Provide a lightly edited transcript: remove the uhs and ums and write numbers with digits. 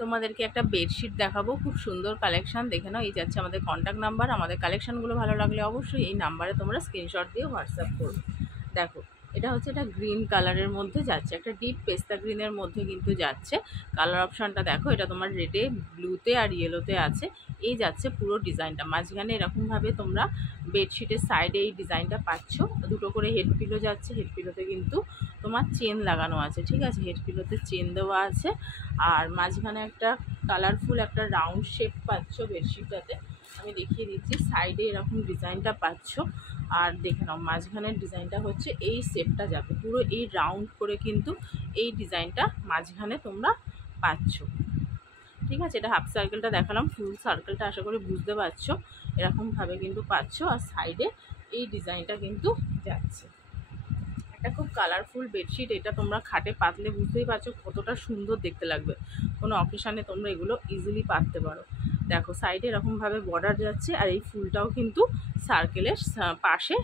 তোমাদেরকে একটা বেডশিট দেখাবো, খুব সুন্দর কালেকশন, দেখে নাও। এই যাচ্ছে আমাদের কন্ট্যাক্ট নাম্বার। আমাদের কালেকশনগুলো ভালো লাগলে অবশ্যই এই নাম্বারে তোমরা স্ক্রিনশট দিয়ে হোয়াটসঅ্যাপ করো। দেখো, এটা হচ্ছে এটা গ্রিন কালারের মধ্যে যাচ্ছে, একটা ডিপ পেস্তা গ্রিনের মধ্যে কিন্তু যাচ্ছে। কালার অপশানটা দেখো, এটা তোমার রেডে, ব্লুতে আর ইয়েলোতে আছে। এই যাচ্ছে পুরো ডিজাইনটা, মাঝখানে এরকমভাবে তোমরা বেডশিটের সাইডে এই ডিজাইনটা পাচ্ছ। দুটো করে হেড পিলো যাচ্ছে, হেড পিলোতে কিন্তু তোমার চেন লাগানো আছে, ঠিক আছে, হেড পিলোতে চেন দেওয়া আছে। আর মাঝখানে একটা কালারফুল একটা রাউন্ড শেপ পাচ্ছ বেডশিটটাতে, আমি দেখিয়ে দিচ্ছি। সাইডে এরকম ডিজাইনটা পাচ্ছ, আর দেখে নাও মাঝখানের ডিজাইনটা হচ্ছে এই শেপটা যাবে পুরো এই রাউন্ড করে, কিন্তু এই ডিজাইনটা মাঝখানে তোমরা পাচ্ছ, ঠিক আছে। এটা হাফ সার্কেলটা দেখালাম, ফুল সার্কেলটা আশা করি বুঝতে পারছো। এরকমভাবে কিন্তু পাচ্ছ, আর সাইডে এই ডিজাইনটা কিন্তু যাচ্ছে। একটা খুব কালারফুল বেডশিট, এটা তোমরা খাটে পাতলে বুঝতেই পারছো কতটা সুন্দর দেখতে লাগবে। কোনো অকেশানে তোমরা এগুলো ইজিলি পাততে পারো। দেখো সাইডে এরকমভাবে বর্ডার যাচ্ছে, আর এই ফুলটাও কিন্তু সার্কেলের পাশে